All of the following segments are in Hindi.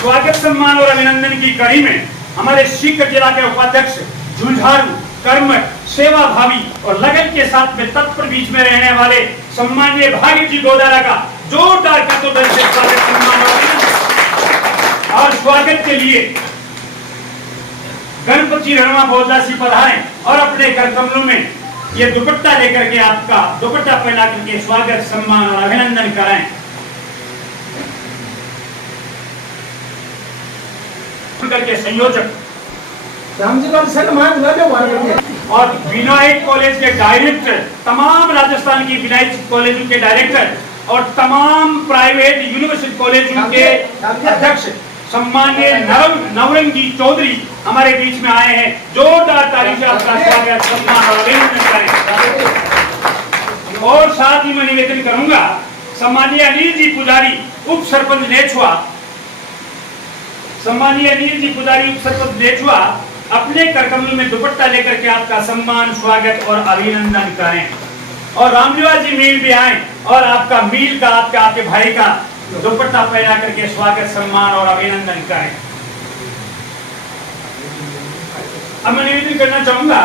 स्वागत सम्मान और अभिनंदन की कड़ी में हमारे सीकर जिला के उपाध्यक्ष झुंझारू, कर्मठ, सेवा भावी और लगन के साथ में तत्पर बीच में रहने वाले सम्मानीय भाग्य जी गोदारा का जोरदार कतोदर से स्वागत सम्मान और अभिनंदन। और स्वागत के लिए गणपति रणवा बोधदासी पधारें और अपने कर कमलों में ये दुपट्टा लेकर के आपका दुपट्टा पहना करके स्वागत सम्मान और अभिनंदन कराएं। के संयोजक और विनायक कॉलेज के डायरेक्टर, तमाम राजस्थान की विनायक कॉलेजों के डायरेक्टर और तमाम प्राइवेट यूनिवर्सिटी कॉलेजों के अध्यक्ष सम्मानीय नवरंगी चौधरी हमारे बीच में आए हैं। जोरदार ताली से आपका स्वागत सम्मान और अभिनंदन करें। और साथ ही मैं निवेदन करूंगा सम्मानीय अनिल जी पुजारी, उप सरपंच नेछुआ, सम्मानीय अनिल जी पुजारी उप सरपंच नेछुआ अपने करकमल में दुपट्टा लेकर के आपका सम्मान, स्वागत और अभिनंदन करें। और रामनिवास जी मील भी आए और आपका मील का आपके भाई का दुपट्टा पहना करके स्वागत सम्मान और अभिनंदन करें। अब मैं निवेदन करना चाहूंगा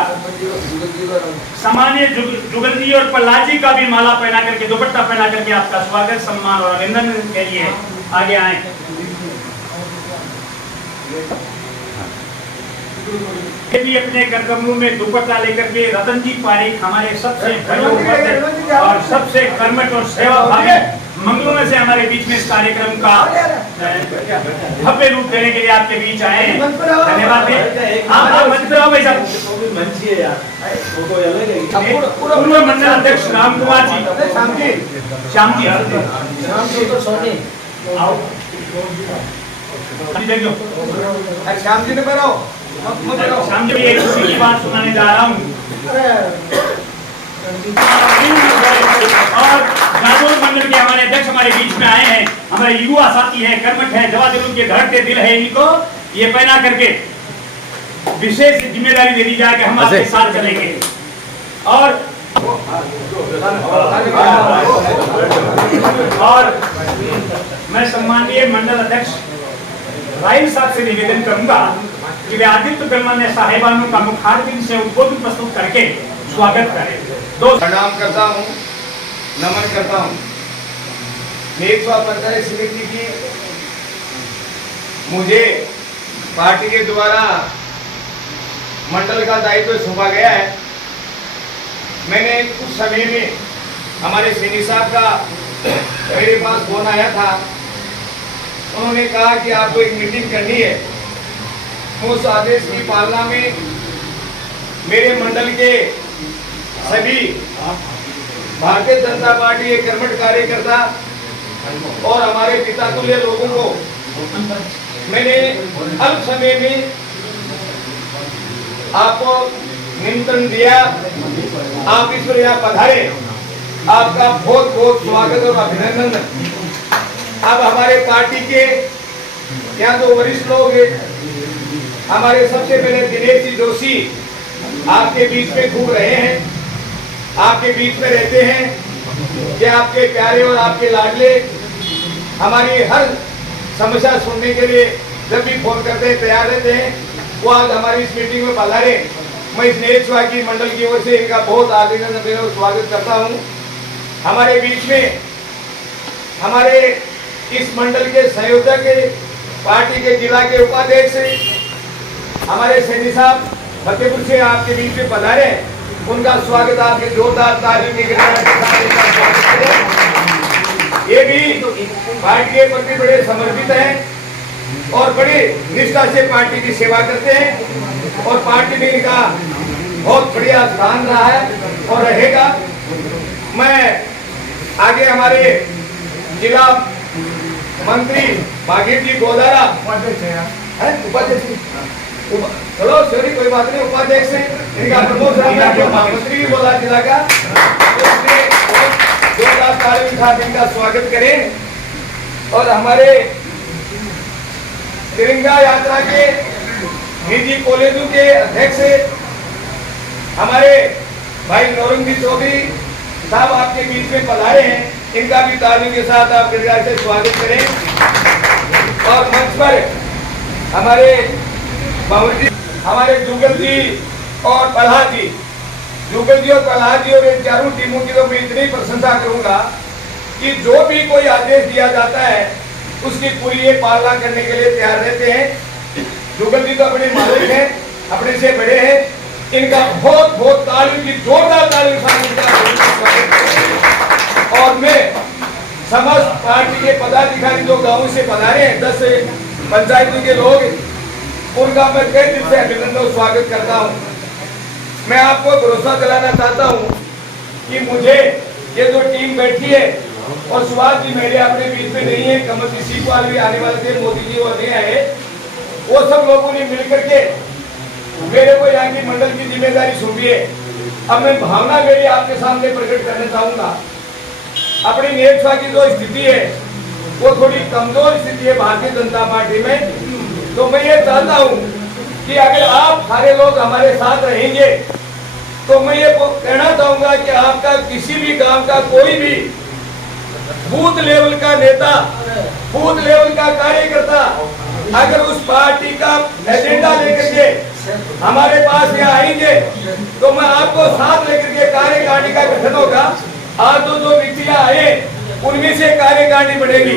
सामान्य जुगल जी और प्रहलाद जी का भी माला पहना करके दुपट्टा पहना करके आपका स्वागत सम्मान और अभिनंदन के लिए आगे आए। भी अपने करकमलों में दुपट्टा लेकर के रतन जी पारीक हमारे सबसे बड़े और सबसे कर्मठ और सेवा भावी मंगलों में से हमारे बीच में इस कार्यक्रम का भव्य रूप देने के लिए आपके बीच आए हैं। धन्यवाद। आप मंच पे आओ भाई साहब। पूर्व मंडल अध्यक्ष राम कुमार जी, श्याम जी आओ देखो। श्याम जी ने बनाओ। श्याम जी एक खुशी की बात सुनाने जा रहा हूँ। और नागौर मंडल के हमारे अध्यक्ष हमारे बीच में आए हैं, हमारे युवा साथी हैं, कर्मठ हैं, जवा दिलों के धड़कते दिल है, इनको ये पहना करके विशेष जिम्मेदारी दे दी जाए कि हम आपके साथ चलेंगे। और मैं सम्मानीय मंडल अध्यक्ष राइल साहब से निवेदन करूंगा कि वे आदित्य गणमान्य साहेबानों का मुखारबिंद से उद्बोधन प्रस्तुत करके स्वागत करें। प्रणाम करता हूँ, नमन करता हूँ। नेछुआ पंचायत समिति की मुझे पार्टी के द्वारा मंडल का दायित्व सौंपा गया है। मैंने कुछ समय में हमारे सैनी साहब का मेरे पास फोन आया था। उन्होंने कहा कि आपको एक मीटिंग करनी है। उस आदेश की पालना में मेरे मंडल के सभी भारतीय जनता पार्टी के कर्मठ कार्यकर्ता और हमारे पिता तुल्य लोगों को मैंने अल्प समय में आपको निमंत्रण दिया। आप इस पर यहाँ पधारे, आपका बहुत बहुत स्वागत और अभिनंदन। अब हमारे पार्टी के यहाँ जो वरिष्ठ लोग हैं, हमारे सबसे पहले दिनेश जी जोशी आपके बीच में घूम रहे हैं, आपके बीच में रहते हैं कि आपके प्यारे और आपके लाडले हमारी हर समस्या सुनने के लिए जब भी फोन करते हैं तैयार रहते हैं। वो आज हमारी इस मीटिंग में पधारे। मैं इस नेछुआ की मंडल की ओर से इनका बहुत अभिनंदन और स्वागत करता हूँ। हमारे बीच में हमारे इस मंडल के संयोजक, पार्टी के जिला के उपाध्यक्ष हमारे सैनी साहब फतेहपुर से आपके बीच में पधारे। उनका स्वागत आपके जोरदार तालियों के ये भी पार्टी के प्रति बड़े समर्पित हैं और बड़ी निष्ठा से पार्टी की सेवा करते हैं और पार्टी में इनका बहुत बढ़िया स्थान रहा है और रहेगा। मैं आगे हमारे जिला मंत्री भाग्य जी गोदारा उपाध्यक्ष, चलो सॉरी कोई बात नहीं, उपाध्यक्ष है इनका प्रमोशन मंत्री भी बोला जिला का, जोरदार तालियों के साथ इनका स्वागत करें। और हमारे तिरंगा यात्रा के निजी कॉलेजों के अध्यक्ष हमारे भाई नौरंगी चौधरी साहब आपके बीच में पधारे हैं, इनका भी तालियों के साथ आप से स्वागत करें। और मंच मंच पर हमारे बाबू जी, हमारे जुगल जी और प्रहलाद जी, जुगल जी और प्रहलाद जी और इन चारों टीमों की तो मैं इतनी प्रशंसा करूंगा कि जो भी कोई आदेश दिया जाता है उसकी पूरी ये पालना करने के लिए तैयार रहते हैं। जुगल जी तो अपने मालिक हैं, अपने से बड़े हैं, इनका बहुत बहुत ताली की जोरदार ताली और मैं समस्त पार्टी के पदाधिकारी जो गांव से पधारे हैं, 10 पंचायतों के लोग, उनका मैं कई दिल से अभिनंदन और स्वागत करता हूं। मैं आपको भरोसा दिलाना चाहता हूं कि मुझे ये जो टीम बैठी है और सुभाष जी मेरे अपने बीच में नहीं है, कमल जी सीपाल भी आने वाले थे, मोदी जी वो नहीं आए, वो सब लोगों ने मिलकर के मेरे को यहाँ की मंडल की जिम्मेदारी सौंपी है। अब मैं भावना मेरी आपके सामने प्रकट करना चाहूंगा। अपनी नेतृत्व की जो स्थिति है वो थोड़ी कमजोर स्थिति है भारतीय जनता पार्टी में, तो मैं ये चाहता हूँ कि अगर आप सारे लोग हमारे साथ रहेंगे तो मैं ये कहना चाहूंगा कि आपका किसी भी गांव का कोई भी बूथ लेवल का नेता, बूथ लेवल का कार्यकर्ता अगर उस पार्टी का एजेंडा लेकर के हमारे पास यहाँ आएंगे तो मैं आपको साथ लेकर के कार्यकारिणी का गठन होगा। आज तो जो व्यक्तियां आए उनमें से कार्यकारिणी बढ़ेगी।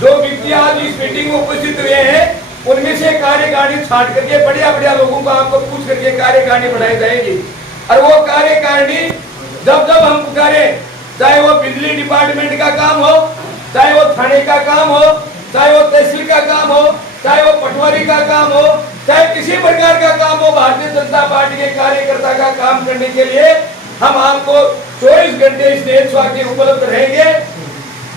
जो व्यक्ति आज इस मीटिंग में उपस्थित हुए हैं उनमें से कार्यकारिणी छाट करके बढ़िया बढ़िया लोगों को आपको पूछ करके कार्यकारिणी बढ़ाई जाएगी। और वो कार्यकारिणी जब जब हम पुकारे, चाहे वो बिजली डिपार्टमेंट का काम हो, चाहे वो थाने का काम हो, चाहे वो तहसील का काम हो, चाहे वो पटवारी का काम हो, चाहे किसी प्रकार का काम हो, भारतीय जनता पार्टी के कार्यकर्ता का काम करने के लिए हम आपको 24 घंटे इस नेतृत्व के उपलब्ध रहेंगे।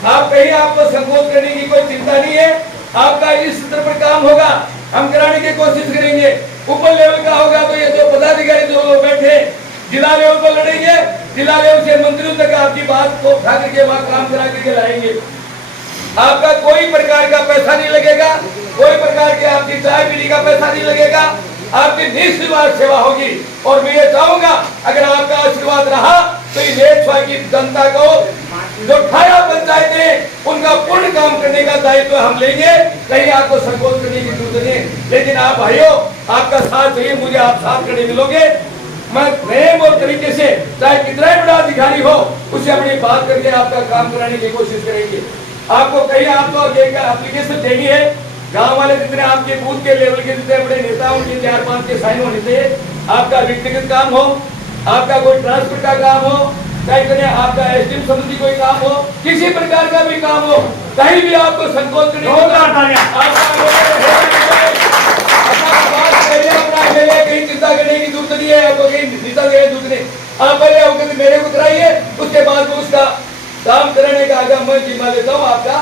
आप कहीं आपको संकोच करने की कोई चिंता नहीं है। आपका इस स्तर पर काम होगा, हम कराने की कोशिश करेंगे। ऊपर लेवल का होगा तो ये जो पदाधिकारी जो लोग बैठे जिला लेवल पर लड़ेंगे, जिला लेवल से मंत्रियों तक आपकी बात को उठा करके वहां काम करा करके लाएंगे। आपका कोई प्रकार का पैसा नहीं लगेगा, कोई प्रकार के आपकी चाय पीने का पैसा नहीं लगेगा, आपकी निःस्वार्थ सेवा होगी। और मैं ये चाहूंगा अगर आपका आशीर्वाद रहा तो इस देश की जनता को जो 18 पंचायतें उनका पूर्ण काम करने का दायित्व हम लेंगे। कहीं आपको संकोच करने की जरूरत नहीं, लेकिन आप भाइयों आपका साथ चाहिए, मुझे आप साथ खड़े मिलोगे। मैं प्रेम और तरीके से चाहे कितना ही बड़ा अधिकारी हो उससे अपनी बात करके आपका काम कराने की कोशिश करेंगे। आपको कहीं आपको एप्लीकेशन देनी है, गांव वाले जितने आपके बूथ के लेवल के जितने बड़े नेता उनके 4-5 के साइन होने चाहिए। आपका व्यक्तिगत काम हो, आपका कोई ट्रांसपोर्ट का काम हो, चाहे आपका एसडीएम समिति कोई काम हो, किसी प्रकार का भी काम हो, कहीं भी आपको संकोच नहीं होगा। कहीं चिंता करने की जरूरत नहीं है, आपको कहीं चिंता करने की जरूरत नहीं। आप पहले होकर मेरे को कराइए, उसके बाद में उसका काम कराने का आगे मैं जिम्मा लेता हूँ। आपका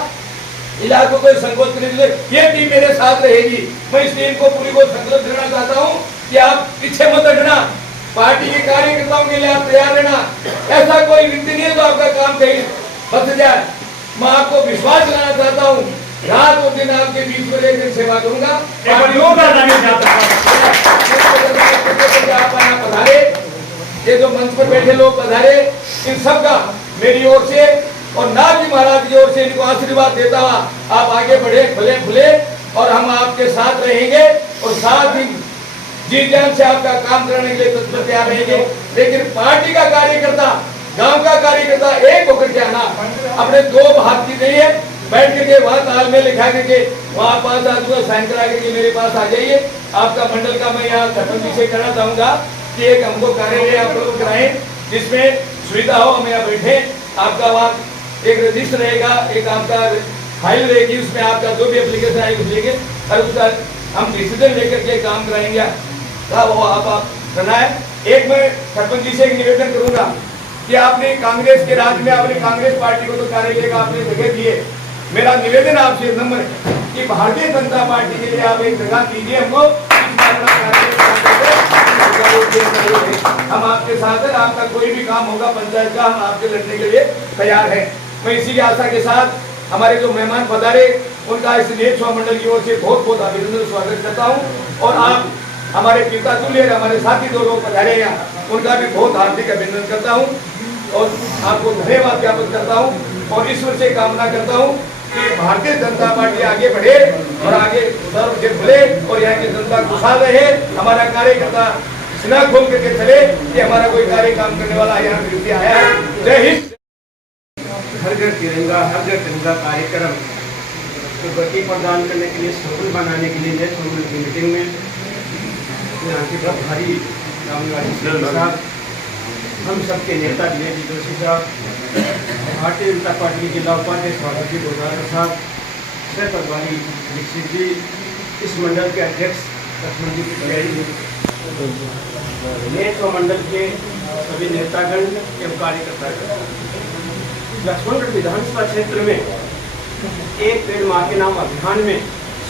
इलाकों को संकोच करने के लिए ये टीम मेरे साथ रहेगी। मैं इस टीम को पूरी को संकल्प देना चाहता हूँ कि आप पीछे मत हटना, पार्टी के कार्यकर्ताओं के लिए आप तैयार रहना। ऐसा कोई व्यक्ति नहीं है तो आपका काम कहीं बच जाए। मैं आपको विश्वास दिलाना चाहता हूँ, रात और दिन आपके बीच में रहकर सेवा करूंगा। आप यहाँ पधारे, ये जो मंच पर बैठे लोग पधारे, इन सबका मेरी ओर से और नाथ जी महाराज की ओर से इनको आशीर्वाद देता हुआ आप आगे बढ़े, खुले खुले, और हम आपके साथ रहेंगे और साथ ही जी जान से आपका काम करने के लिए तत्पर तैयार रहेंगे। लेकिन पार्टी का कार्यकर्ता, गांव का कार्यकर्ता एक होकर के आना, अपने दो भाग की नहीं है, बैठ करके वहां तालमेल लिखा करके वहां 5 आदमी साइन करा करके मेरे पास आ जाइए। आपका मंडल का मैं यहाँ सरपंच से कहना चाहूंगा कि एक हमको कार्यालय आप लोग कराएं जिसमें सुविधा हो, हम यहाँ बैठे, आपका वहाँ एक रजिस्टर रहेगा, एक आपका फाइल रहेगी, उसमें आपका जो भी एप्लीकेशन आएगी लेंगे और उसका हम डिसीजन लेकर के काम कराएंगे। वो आप करना है। एक मैं सरपंच जी से एक निवेदन करूंगा कि आपने कांग्रेस के राज में आपने कांग्रेस पार्टी को तो कार्यालय का आपने जगह दी है, मेरा निवेदन आपसे नंबर है कि भारतीय जनता पार्टी के लिए आप एक जगह दीजिए हमको, हम आपके साथ हैं। आपका कोई भी काम होगा पंचायत का, हम आपके लड़ने के लिए तैयार हैं। मैं इसी की आशा के साथ हमारे जो मेहमान पधारे उनका इस नेतृत्व मंडल की ओर से बहुत बहुत अभिनंदन स्वागत करता हूँ। और आप हमारे पिता तुल्य हमारे साथी जो लोग पधारे हैं उनका भी बहुत हार्दिक अभिनंदन करता हूँ और आपको धन्यवाद ज्ञापन करता हूँ और ईश्वर से कामना करता हूँ कि भारतीय जनता पार्टी आगे बढ़े और आगे सर्व से खुले और यहाँ की जनता खुशहाल रहे। हमारा कार्यकर्ता सीना खोल करके चले कि हमारा कोई कार्य काम करने वाला यहाँ विरोधी आया है। जय हिंद। हर घर तिरंगा कार्यक्रम को गति प्रदान करने के लिए, सफल बनाने के लिए नेशनल कांग्रेस की मीटिंग में यहाँ के प्रभारी रामनिवास साहब, हम सबके नेता दिनेश जोशी साहब, भारतीय जनता पार्टी के जिला उपाध्यक्ष स्वागत गोदारा साहब, सह प्रभारी दीक्षित जी, इस मंडल के अध्यक्ष लक्ष्मण जी की तैयारी, नेत्र मंडल के सभी नेतागण एवं कार्यकर्ता। लक्ष्मणगढ़ विधानसभा क्षेत्र में एक पेड़ मां के नाम अभियान में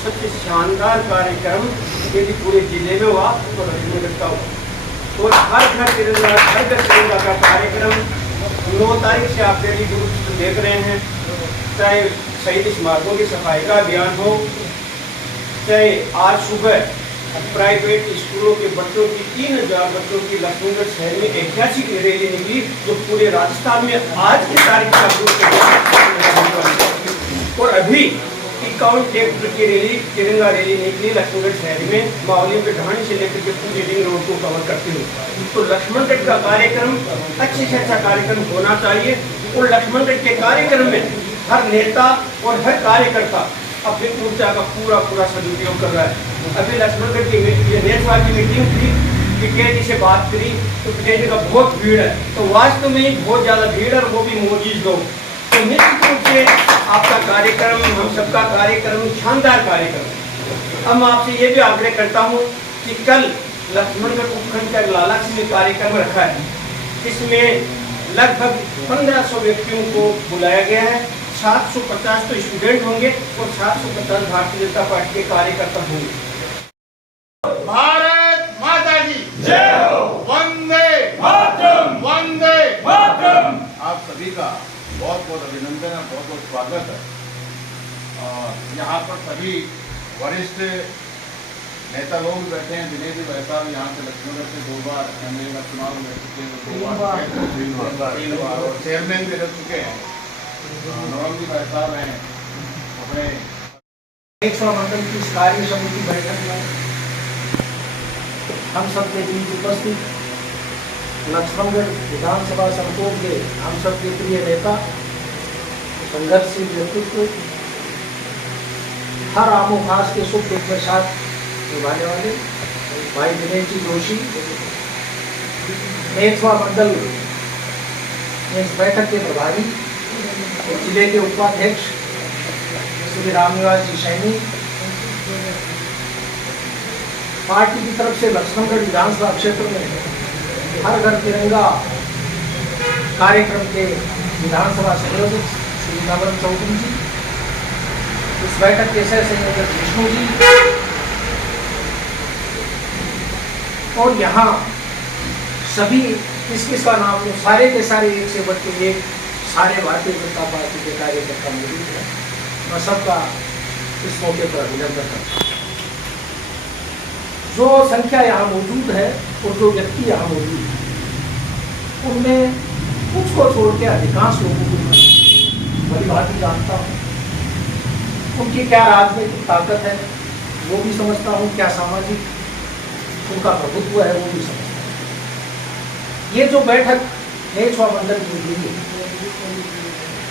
सबसे शानदार कार्यक्रम यदि पूरे जिले में हुआ तो लक्ष्मणगढ़ का हुआ। और हर घर तिरंगा का कार्यक्रम 9 तारीख से आप डेली ग्रुप देख रहे हैं, चाहे शहीद स्मारकों की सफाई का अभियान हो, चाहे आज सुबह प्राइवेट स्कूलों के बच्चों की 3000 बच्चों की लक्ष्मणगढ़ शहर में ऐतिहासिक रैली निकली जो पूरे राजस्थान में आज की तारीख का। और अभी 51 ट्रैक्टर की रैली, तिरंगा रैली निकली लक्ष्मणगढ़ शहर में, माहौली पे ढाणी से लेकर के पूरी रिंग रोड को कवर करती हुई। तो लक्ष्मणगढ़ का कार्यक्रम अच्छे से अच्छा कार्यक्रम होना चाहिए और लक्ष्मणगढ़ के कार्यक्रम में हर नेता और हर कार्यकर्ता अपनी ऊर्जा का पूरा सदुपयोग कर रहा है। अभी लक्ष्मणगढ़ की नेता की मीटिंग थी, पीके जी से बात करी तो पीके जी का बहुत भीड़ है, तो वास्तव में ही बहुत ज्यादा भीड़ है और वो भी मोदी लोग। तो निश्चित रूप से आपका कार्यक्रम, हम सबका कार्यक्रम शानदार कार्यक्रम। अब मैं आपसे ये भी आग्रह करता हूँ कि कल लक्ष्मणगढ़ उपखंड का लाला सिंह में कार्यक्रम रखा है, इसमें लगभग 1500 व्यक्तियों को बुलाया गया है। 750 तो स्टूडेंट होंगे और 750 भारतीय जनता पार्टी के कार्यकर्ता होंगे। भारत माता की जय हो। वंदे मातरम। वंदे मातरम। आप सभी का बहुत बहुत अभिनंदन है, बहुत बहुत स्वागत है। यहाँ पर सभी वरिष्ठ नेता लोग भी बैठे हैं। दिनेश जी भाई साहब यहाँ से लक्ष्मणगढ़ से 2 बार एमएलए का चुनाव लड़ चुके हैं, 3 बार और चेयरमैन भी रह चुके हैं। नौरंग जी भाई साहब हैं अपने 100 मंडल की कार्य समिति बैठक में हम सबके बीच उपस्थित लक्ष्मणगढ़ विधानसभा संसद के हम सबके प्रिय नेता, संघर्षशील व्यक्तित्व, हर आमो खास के सुख दुख में साथ निभाने वाले भाई दिनेश जी जोशी, नेतवा मंडल इस बैठक के प्रभारी, जिले के उपाध्यक्ष श्री रामनिवास जी सैनी, पार्टी की तरफ से लक्ष्मणगढ़ विधानसभा क्षेत्र में हर घर तिरंगा कार्यक्रम के विधानसभा संयोजक श्री नवरन चौधरी जी, इस बैठक के सह संयोजक विष्णु जी और यहाँ सभी किसका नाम लो, सारे के सारे एक से बढ़ के एक सारे भारतीय जनता पार्टी के कार्यकर्ता मौजूद हैं। मैं सबका इस मौके पर अभिनंदन करता हूँ। जो संख्या यहाँ मौजूद है और जो व्यक्ति यहाँ मौजूद है उनमें कुछ को छोड़ के अधिकांश लोगों को भली भांति जानता हूँ। उनकी क्या राजनीतिक ताकत है वो भी समझता हूँ, क्या सामाजिक उनका प्रभुत्व है वो भी समझता हूँ। ये जो बैठक नेतवा मंडल की हुई है,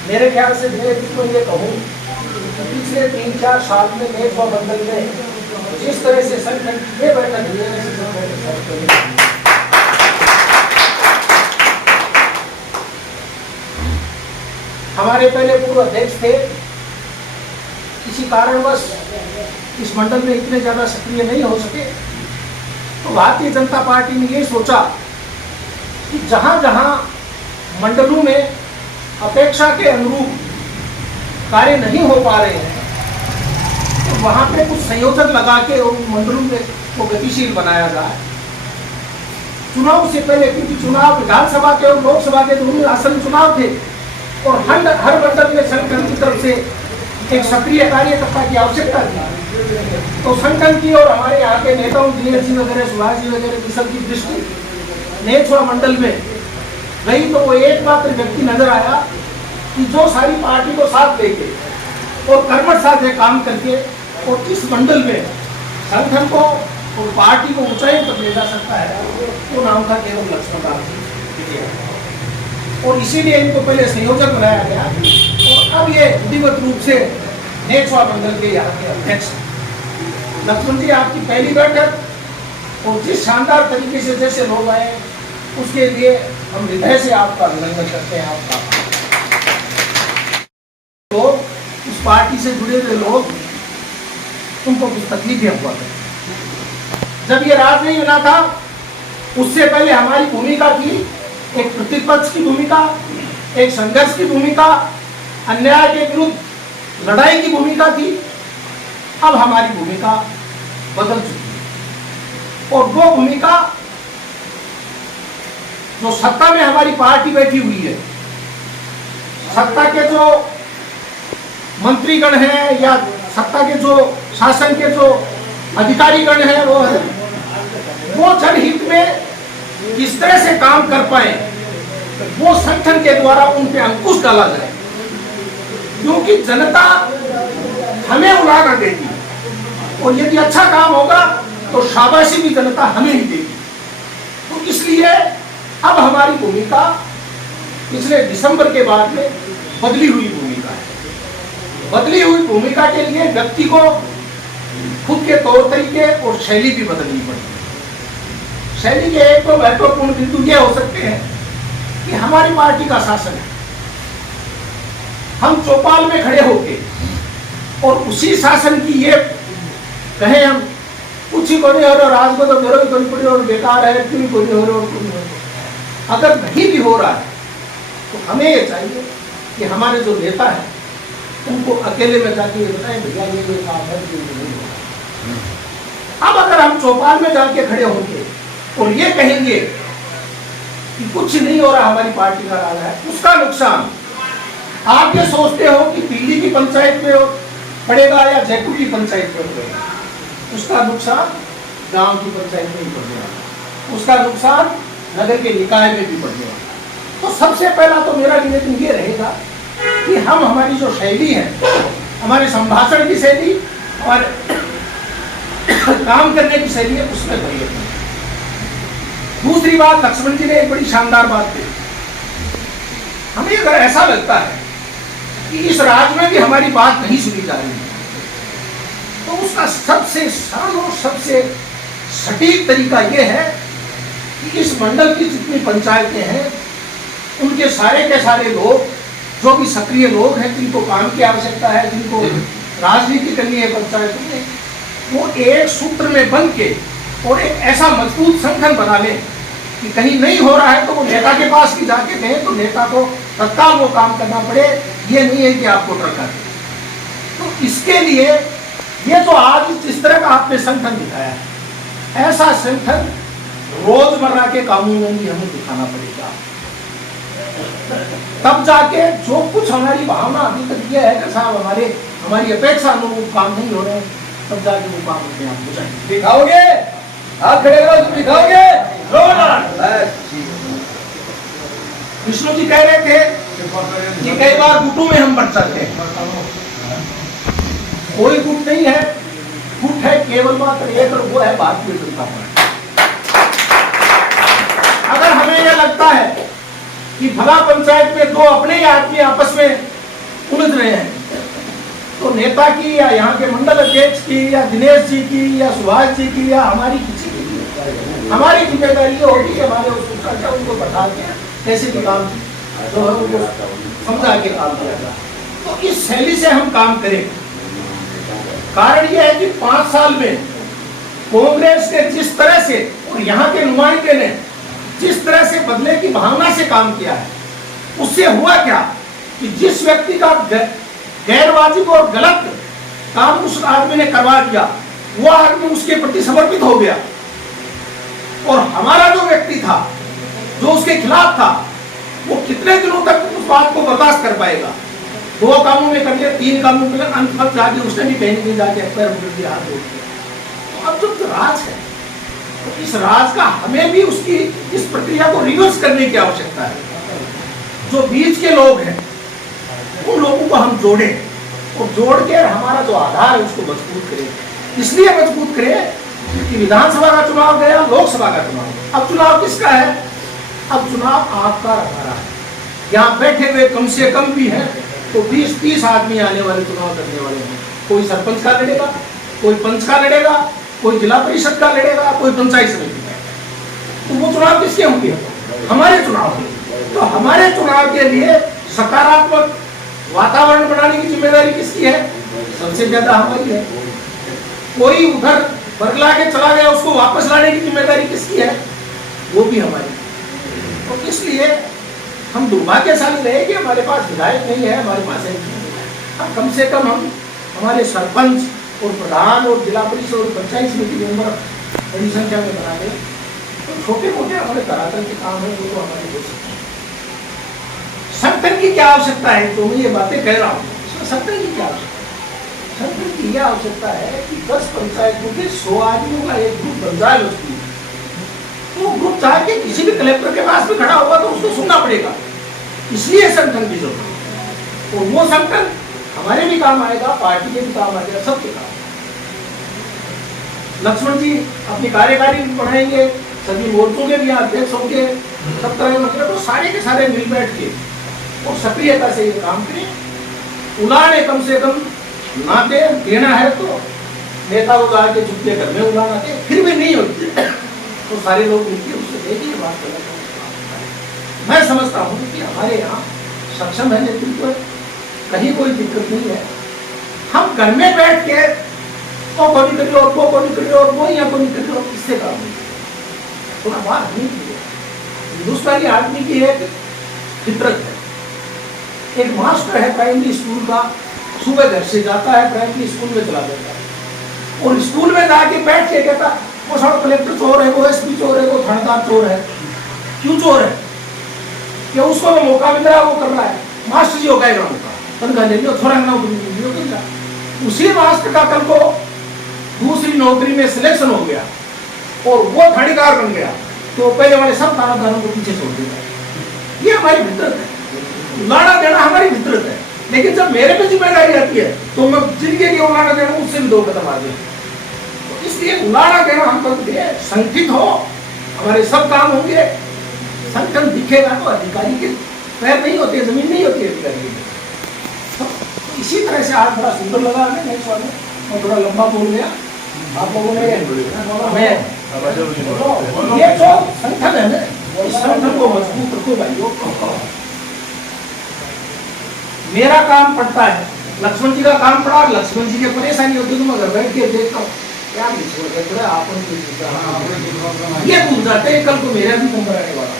मेरे ख्याल से मैं ये कहूँ पिछले 3-4 साल में नेतवा मंडल में जिस तरह से संगठन ये बैठक हुई है, हमारे पहले पूर्व अध्यक्ष थे, किसी कारणवश इस मंडल में इतने ज्यादा सक्रिय नहीं हो सके, तो भारतीय जनता पार्टी ने ये सोचा कि जहां जहां मंडलों में अपेक्षा के अनुरूप कार्य नहीं हो पा रहे हैं तो वहां पे कुछ संयोजन लगा के उन मंडलों में को गतिशील बनाया जाए। चुनाव से पहले, क्योंकि चुनाव विधानसभा के और लोकसभा के दोनों आसन चुनाव थे और हर मंडल में संगठन की तरफ से एक सक्रिय कार्यकर्ता की आवश्यकता थी। तो संगठन की और हमारे यहाँ के नेताओं दिनेश जी वगैरह, सुभाष जी वगैरह की सबकी दृष्टि नेतवा मंडल में गई तो वो एकमात्र व्यक्ति नजर आया कि जो सारी पार्टी को साथ लेके और कर्मठ साथ में काम करके और इस मंडल में संगठन को और पार्टी को ऊंचाई तक ले जा सकता है, वो नाम था केवल लक्ष्मण राम जी। और इसीलिए इनको पहले संयोजक बनाया गया और अब ये विधिवत रूप से नेचवा मंडल के यहाँ के अध्यक्ष। लक्ष्मण जी, आपकी पहली बैठक और जिस शानदार तरीके से जैसे लोग आए उसके लिए हम हृदय से आपका अभिनंदन करते हैं। आपका तो उस पार्टी से जुड़े हुए लोग, उनको कुछ तकलीफें हुआ था जब ये राज नहीं बना था। उससे पहले हमारी भूमिका थी एक प्रतिपक्ष की भूमिका, एक संघर्ष की भूमिका, अन्याय के विरुद्ध लड़ाई की भूमिका थी। अब हमारी भूमिका बदल चुकी है और वो भूमिका जो सत्ता में हमारी पार्टी बैठी हुई है, सत्ता के जो मंत्रीगण हैं या सत्ता के जो शासन के जो अधिकारीगण हैं, वो जनहित में किस तरह से काम कर पाए, वो संगठन के द्वारा उन पे अंकुश डाला जाए। क्योंकि जनता हमें उड़ाना देगी और यदि अच्छा काम होगा तो शाबाशी भी जनता हमें ही देगी। तो इसलिए अब हमारी भूमिका पिछले दिसंबर के बाद में बदली हुई भूमिका है। बदली हुई भूमिका के लिए व्यक्ति को खुद के तौर तरीके और शैली भी बदलनी पड़ती है। शैली के एक तो महत्वपूर्ण बिंदु ये हो सकते हैं कि हमारी पार्टी का शासन है, हम चौपाल में खड़े होके और उसी शासन की ये कहें हम कुछ ही कोई और आज को तो मेरे कोई पड़ी और बेकार है, क्यों कोई हो रहा और कोई हो रहा। अगर नहीं भी हो रहा है तो हमें ये चाहिए कि हमारे जो नेता है उनको अकेले में जाके ये बताएं भैया ये काम है, ये नहीं हो रहा। अब अगर हम चौपाल में जाके खड़े होंगे और ये कहेंगे कि कुछ नहीं हो रहा, हमारी पार्टी का राज है, उसका नुकसान आप ये सोचते हो कि दिल्ली की पंचायत में पड़ेगा या जयपुर की पंचायत में पड़ेगा, उसका नुकसान गांव की पंचायत में ही पड़ने वाला, उसका नुकसान नगर के निकाय में भी पड़ने वाला। तो सबसे पहला तो मेरा निवेदन ये रहेगा कि हम हमारी जो शैली है, हमारे संभाषण की शैली और काम करने की शैली है, उसमें परिवर्तन। दूसरी बात, लक्ष्मण जी ने एक बड़ी शानदार बात कही। हमें अगर ऐसा लगता है कि इस राज्य में भी हमारी बात नहीं सुनी जा रही है, तो उसका सबसे सरल और सबसे सटीक तरीका यह है कि इस मंडल की जितनी पंचायतें हैं उनके सारे के सारे लोग, जो भी सक्रिय लोग हैं, जिनको काम की आवश्यकता है, जिनको राजनीति करनी है पंचायतों में, वो एक सूत्र में बन के और एक ऐसा मजबूत संगठन बना लें कि कहीं नहीं हो रहा है तो वो नेता के पास भी जाके कहें तो नेता को तत्काल वो काम करना पड़े। ये नहीं है कि आपको टरका दे। तो इसके लिए ये जो आज जिस तरह का आपने संगठन दिखाया है, ऐसा संगठन रोजमर्रा के कामों में भी हमें दिखाना पड़ेगा। तब जाके जो कुछ हमारी भावना अभी तक ये है कि साहब हमारी अपेक्षा अनुरूप काम नहीं हो रहे, तब जाके वो काम अपने आप हो जाएंगे। दिखाओगे, आप खड़े रहो, तुम दिखाओगे। विष्णु जी कह रहे थे कि कई बार गुटों में हम बढ़ सकते हैं। कोई गुट नहीं है, गुट है केवल मात्र एक, और वो है भारतीय जनता पार्टी। अगर हमें यह लगता है कि भला पंचायत में दो अपने ही आदमी आपस में उलझ रहे हैं, तो नेता की या यहाँ के मंडल अध्यक्ष की या दिनेश जी की या सुभाष जी की या हमारी किसी की, हमारी जिम्मेदारी ये होगी कि हमारे उनको बता के कैसे भी काम जो है उनको समझा के काम किया जाए। तो इस शैली से हम काम करें। कारण यह है कि 5 साल में कांग्रेस ने जिस तरह से और यहाँ के नुमाइंदे ने जिस तरह से बदले की भावना से काम किया है, उससे हुआ क्या कि जिस व्यक्ति का गैरवाजिब और गलत काम उस आदमी ने करवा दिया, वो आदमी उसके प्रति समर्पित हो गया, और हमारा जो व्यक्ति था जो उसके खिलाफ था, वो कितने दिनों तक उस बात को बर्दाश्त कर पाएगा। 2 कामों में कर लिया, 3 कामों में अंत तक जाके उसने भी कहीं नहीं जाके पैर पकड़ दिया, हाथ जोड़ दिया। तो अब जो राज है, तो इस राज का हमें भी उसकी इस प्रक्रिया को रिवर्स करने की आवश्यकता है। जो बीच के लोग हैं उन लोगों को हम जोड़ें, और जोड़ के हमारा जो आधार है उसको मजबूत करें। इसलिए मजबूत करें कि विधानसभा का चुनाव गया, लोकसभा का चुनाव, अब चुनाव किसका है? अब चुनाव आपका हमारा है। यहाँ बैठे हुए कम से कम भी है तो 20-30 आदमी आने वाले चुनाव करने वाले हैं। कोई सरपंच का लड़ेगा, कोई पंच का लड़ेगा, कोई जिला परिषद का लड़ेगा, कोई पंचायत समिति का। तो वो चुनाव किसके होंगे? हमारे चुनाव होंगे। तो हमारे चुनाव के लिए सकारात्मक वातावरण बनाने की जिम्मेदारी किसकी है? सबसे ज्यादा हमारी है। कोई उधर बरगला के चला गया, उसको वापस लाने की जिम्मेदारी किसकी है? वो भी हमारी। तो इसलिए हम दुर्भाग्यशाली रहे कि हमारे पास विधायक नहीं है, हमारे पास अब कम से कम हम हमारे सरपंच और प्रधान और जिला परिषद और पंचायत समिति मेंबर बड़ी संख्या में बना दें। तो छोटे मोटे हमारे धरातल के काम है वो तो हमारे हो सकते हैं। संगठन की क्या आवश्यकता है? तो मैं ये बातें कह रहा हूँ, संगठन की क्या आवश्यकता है? संगठन की यह आवश्यकता है कि 10 पंचायतों के 100 आदमियों का एक ग्रुप बन जाए उसकी। तो ग्रुप चाहे कि किसी भी कलेक्टर के पास भी खड़ा होगा तो उसको सुनना पड़ेगा। इसलिए संगठन की जरूरत है। और वो संगठन हमारे भी काम आएगा, पार्टी के भी काम आएगा, सबके काम। लक्ष्मण जी अपनी कार्यकारी भी बढ़ाएंगे, सभी मोर्चों के भी अध्यक्ष होंगे, सब तरह के मतलब तो सारे के सारे मिल बैठ के और सक्रियता से ये काम करें। उलाने कम से कम ना दे, देना है तो नेता को जाके चुपके घर में उलाना दे, फिर भी नहीं होती तो सारे लोग मिलकर उससे देखिए बात करें। मैं समझता हूँ कि हमारे यहाँ सक्षम है नेतृत्व, कहीं कोई दिक्कत नहीं है। हम घर में बैठ के वो को नहीं करिए और वो को नहीं करिए और वो यहाँ को नहीं करिए और किससे काम नहीं, थोड़ा बात नहीं की है। हिंदुस्तानी आदमी की एक फितरत है। एक मास्टर है प्राइमरी स्कूल का, सुबह घर से जाता है, प्राइमरी स्कूल में चला जाता है और स्कूल में जाके बैठ के कहता वो सब कलेक्टर चोर है, वो एसपी चोर है, वो थानेदार चोर है। क्यों चोर है? कि उसको वो मौका मिल रहा है, वो कर रहा है। मास्टर जी हो गए उनका तनख्वाह ले लियो, थोड़ा ना उसी मास्टर का कल को दूसरी नौकरी में सिलेक्शन हो गया और वो थानेदार बन गया तो पहले वाले सब थानेदारों को पीछे छोड़ देगा। ये हमारी फितरत है, उलाना देना हमारी फितरत है। लेकिन जब मेरे पे जिम्मेदारी आती है तो मैं जिनके लिए उलाना देना उससे भी 2 कदम आगे। तो इसलिए उलाना देना हम करते हैं, संगठित हो, हमारे सब काम होंगे। संगठन दिखेगा तो अधिकारी के पैर नहीं होते, जमीन नहीं होती अधिकारी के। तो इसी तरह से आज बड़ा सुंदर लगा हमें, नहीं स्वामी मैं थोड़ा लंबा बोल गया आप लोगों ने। ये जो संगठन है ना, इस संगठन को मजबूत रखो भाइयों। मेरा काम पड़ता है, लक्ष्मण जी का काम पड़ा, लक्ष्मण जी की परेशानी होती है तो मैं घर बैठ के देखता हूँ क्या ये भूल जाते हैं कल को मेरा भी नंबर आने वाला।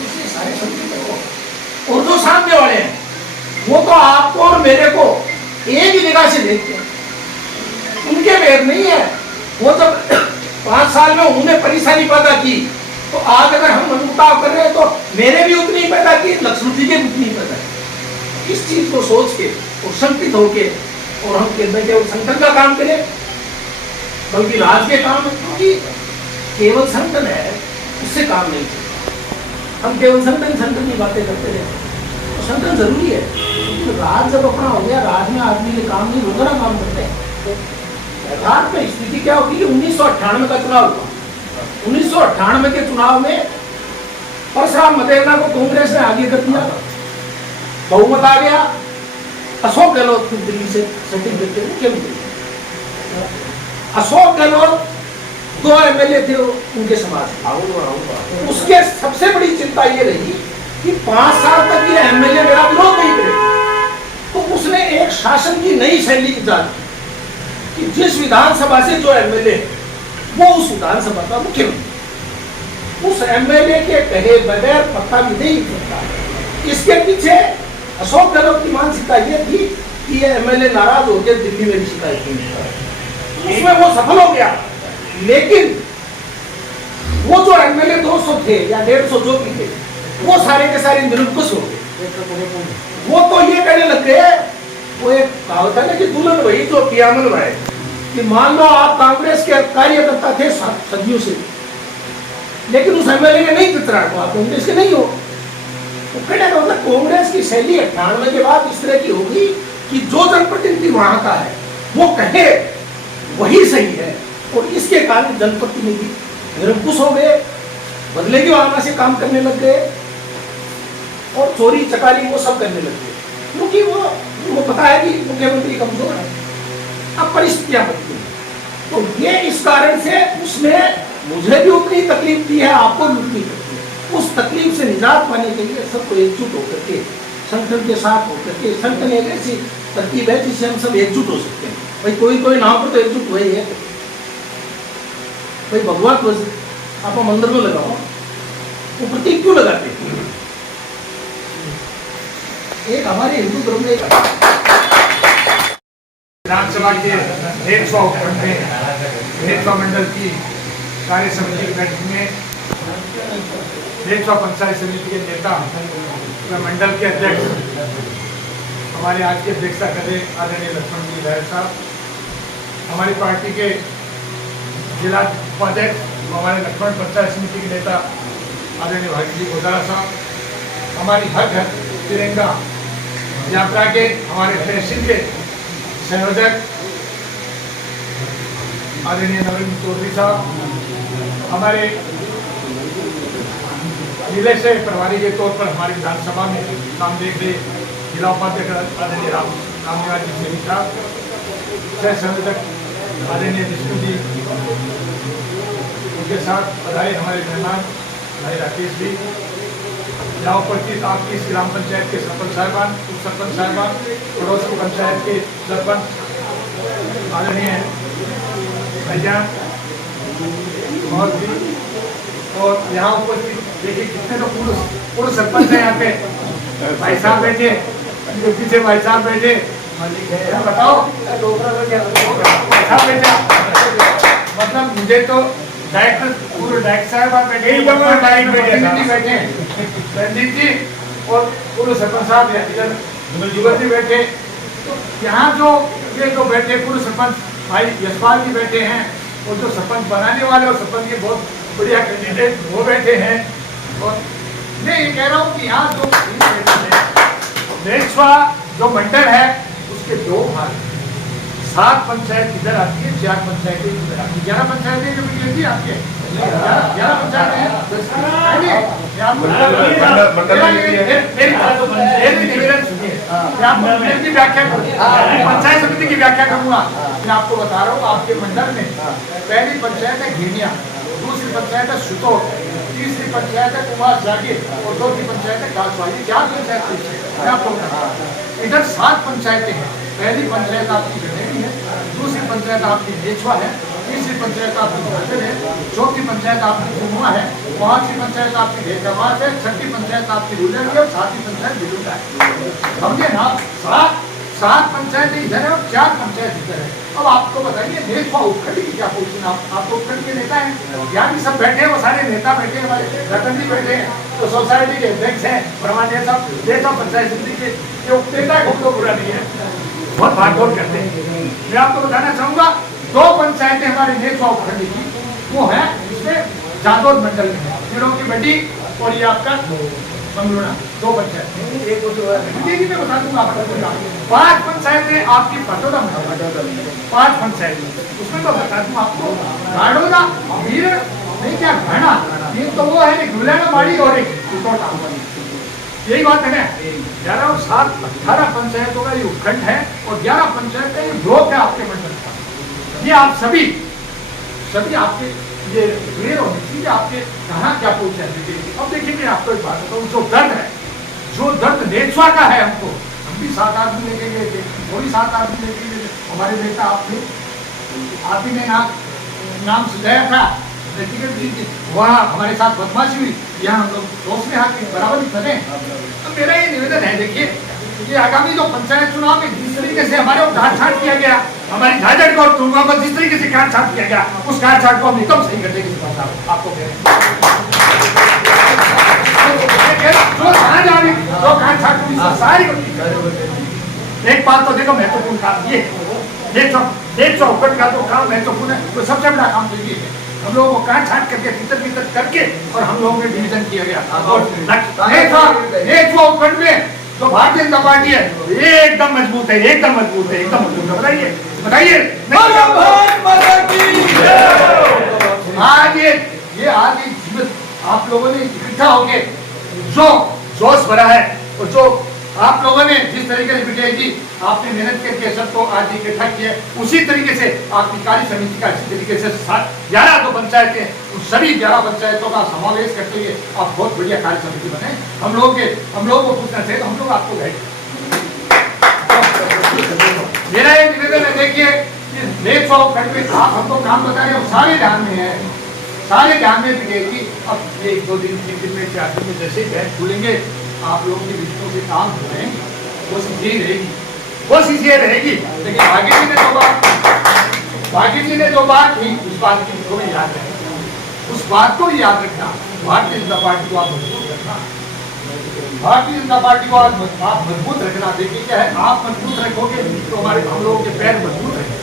इसलिए सारे संगठन और जो सामने वाले हैं वो तो आपको और मेरे को एक ही निगाह से देखते हैं, उनके भेद नहीं है। वो जब 5 साल में उन्होंने परेशानी पैदा की तो आज अगर हम मनमुटाव कर रहे हैं तो मेरे भी उतनी पैदा की, लक्ष्मण जी के भी उतनी पैदा की। इस चीज को सोच के और संकित होके और हम केवल संगठन का काम करें बल्कि राज के काम, क्योंकि केवल संगठन है उससे काम नहीं चलता। हम केवल संगठन की बातें करते रहे तो संगठन जरूरी है, क्योंकि राज जब अपना हो गया, राज में आदमी के काम नहीं होगा ना, काम करते हैं। यथार्थ में स्थिति क्या होगी कि 1998 का चुनाव हुआ। 1998 के चुनाव में परशुराम मदेवना को कांग्रेस ने आगे कर दिया, बहुमत आ गया। अशोक गहलोत को दिल्ली से सर्टिफिकेट देते मुख्यमंत्री। अशोक गहलोत 2 एमएलए थे उनके समाज। उसके सबसे बड़ी चिंता ये रही कि 5 साल तक ये एमएलए मेरा विरोध नहीं करे। तो उसने एक शासन की नई शैली इजाद की कि जिस विधानसभा से जो एमएलए वो उस विधानसभा का मुख्यमंत्री, उस एमएलए के कहे बगैर पत्ता भी नहीं करता। इसके पीछे अशोक गहलोत की मानसिकता ये थी कि ये एमएलए नाराज होकर दिल्ली में भी शिकायत नहीं करता। उसमें वो सफल हो गया। लेकिन वो जो एमएलए 200 थे या 150 जो भी थे वो सारे के सारे निरुपकुश हो गए। वो तो ये कहने लग गए, वो एक कहावत है ना कि दुल्हन वही जो पियामन भाई, कि मान लो आप कांग्रेस के कार्यकर्ता थे सदियों से, लेकिन उस एमएलए ने नहीं चित्रा तो आप कांग्रेस के नहीं हो। तो कहने का मतलब कांग्रेस की शैली 98 के बाद इस तरह की होगी कि जो जनप्रतिनिधि वहां का है वो कहे वही सही है, और इसके कारण जनप्रतिनिधि निरंकुश हो गए, बदले की भावना से काम करने लग गए और चोरी चकारी वो सब करने लग गए, क्योंकि वो पता है कि मुख्यमंत्री कमजोर है। अब परिस्थितियां बदली, तो ये इस कारण से उसने मुझे भी उतनी तकलीफ दी है, आपको भी उतनी तकलीफ है। उस तकलीफ से निजात पाने के लिए सबको एकजुट होकर के, संगठन के साथ होकर के, संगठन एक ऐसी तरकीब है जिससे हम सब एकजुट हो सकते हैं। भाई कोई नाम पर तो एकजुट वही है, भाई भगवत आप मंदिर में लगाओ, वो प्रतीक क्यों लगाते हैं? एक हमारे हिंदू धर्म में विधानसभा के 100 उपखंड में 100 मंडल की कार्य समिति की बैठक में 100 पंचायत समिति के नेता व मंडल के अध्यक्ष हमारे आज की अध्यक्षता कर रहे आदरणीय लक्ष्मण जी लहर साहब, हमारी पार्टी के जिला उपाध्यक्ष हमारे लक्ष्मण पंचायत समिति के नेता आदरणीय भाई जी गोदारा साहब, हमारी हर घर तिरंगा यात्रा के हमारे तहसील के संयोजक आदरणीय नवीन चौधरी साहब, हमारे जिले से प्रभारी के तौर पर हमारी विधानसभा में काम देख रहे जिला उपाध्यक्ष आदरणीय रामनिवास जी सिंह साहब, सह संयोजक आदरणीय विष्णु जी, उनके साथ बधाई हमारे मेहमान भाई राकेश जी, यहाँ उपस्थित आपकी इस ग्राम पंचायत के सरपंच साहिबान, उप सरपंच साहिबान, पड़ोसी पंचायत के सरपंच आदरणीय भाईजान बहुत भी, और यहाँ उपस्थित देखिए कितने तो पूर्व सरपंच है यहाँ पे, भाई साहब बैठे, पीछे भाई साहब बैठे, बताओ साहब बैठे, मतलब मुझे तो डायरेक्टर पूर्व डायरेक्टर साहब बैठे रंजीत जी और पूर्व सरपंच साहब इधर जुगल जी बैठे, तो यहाँ जो ये जो बैठे पूर्व सरपंच भाई यशपाल जी बैठे हैं, और जो सरपंच बनाने वाले और सरपंच के बहुत बढ़िया कैंडिडेट वो बैठे हैं, और मैं ये कह रहा हूँ कि यहाँ जो मेरछवा जो मंडल है उसके 2 भाग, 7 पंचायत इधर आती है, 4 पंचायतें इधर आती है, 11 पंचायतें जो मिली आपके 11 पंचायत है। व्याख्या पंचायत समिति की व्याख्या करूंगा, मैं आपको बता रहा हूँ आपके मंडल में पहली पंचायत है घेनिया, दूसरी पंचायत है सुतोट, तीसरी पंचायत है कुमार जागीर और चौथी पंचायत है कासवाई, 4 पंचायत आपको इधर 7 पंचायतें हैं। पहली पंचायत आपकी गढ़ेरी है, दूसरी पंचायत आपकी मेरछवा है, तीसरी पंचायत आपकी भोजन है, चौथी पंचायत आपकी कुमुआ है, 5वीं पंचायत आपकी ढेकरवास है, 6ठी पंचायत आपकी रुलर है और 7वीं पंचायत बिलुटा है। समझे ना, 7 पंचायत इधर है और 4 पंचायत इधर है। अब आपको बताइए मेरछवा उपखंड की क्या पोजीशन, आपको उपखंड के नेता है, यहाँ भी सब बैठे हैं, वो सारे नेता बैठे हैं, हमारे रतन जी बैठे हैं, तो सोसाइटी के अध्यक्ष हैं, प्रमाण सब नेता पंचायत समिति के जो नेता को बुरा नहीं है, बहुत भागदौड़ करते हैं। मैं आपको बताना चाहूंगा 2 पंचायतें हमारे मेरछवा उपखंड की वो है, इसमें जादौर मंडल में है, पेड़ों की बड्डी और ये आपका मंगलूना, 2 पंचायत मैं बता दूंगा आपको। 5 पंचायतें आपकी पटोदा मंडल, 5 पंचायत उसमें तो बता दूंगा आपको, गाड़ोदा वीर नहीं क्या घाना, ये तो वो है गुलाना माड़ी और एक सुतोटा, यही बात है ना। 11 और 7 18 पंचायतों का ये उपखंड है और 11 पंचायत का ये ब्लॉक है आपके मंडल का। ये आप सभी आपके ये क्लियर होनी चाहिए आपके कहाँ क्या पोजीशन है। अब देखिए मैं आपको एक बात बताऊँ, जो दर्द है, जो दर्द मेरछवा का है, हमको हम भी 7 आदमी लेके गए थे, वो भी 7 आदमी लेके गए थे, हमारे नेता आप ही ने नाम सुझाया था, वहाँ हमारे साथ बदमाशी हुई, यहाँ हम लोग दोस्त में हाथ बराबर ही खड़े। तो मेरा ये निवेदन है, देखिए ये आगामी जो पंचायत चुनाव में जिस तरीके से हमारे काट छाट किया गया, हमारी झाझड़ को और तुलगा को जिस तरीके से काट छाट किया गया, उस काट छाट को हम एकदम सही कर देंगे। आपको जो काट छाट सारी एक बात तो देखो महत्वपूर्ण काम ये 100 उपखंड का तो काम महत्वपूर्ण है, तो सबसे बड़ा काम तो ये है, हम लोगों को काट छाट करके भीतर करके और हम लोगों ने डिवीजन किया गया। और उपखंड में जो भारतीय जनता पार्टी है एकदम मजबूत है, एकदम मजबूत है, एकदम मजबूत है। बताइए बताइए आज ये जीवन आप लोगों ने इकट्ठा होके जो जोश भरा है और जो आप लोगों ने जिस तरीके से विजय जी आपने मेहनत करके सबको आज इकट्ठा किया, उसी तरीके से आपकी कार्य समिति का इसी तरीके से 11 जो पंचायतें उन सभी 11 पंचायतों का समावेश करते हुए आप बहुत बढ़िया कार्य समिति बने। हम लोगों को पूछना चाहिए तो हम लोग आपको गाइड। मेरा एक निवेदन है, देखिए लेट्स ऑफ कंट्री आप हमको काम बता रहे हो, सारे ध्यान में है, सारे ध्यान में भी अब 1 2 दिन 3 दिन में 4 दिन में जैसे बैंक खुलेंगे आप लोगों के विषयों से काम हो रहे हैं, कोशिश यही रहेगी, कोशिश ये रहेगी। लेकिन भाग्य जी ने जो बात की उस बात की को याद रखना, उस बात को याद रखना। भारतीय जनता पार्टी को आप मजबूत रखना, भारतीय जनता पार्टी को आप मजबूत रखना। देखिए क्या है, आप मजबूत रखोगे तो हमारे हम लोगों के पैर मजबूत रहेंगे।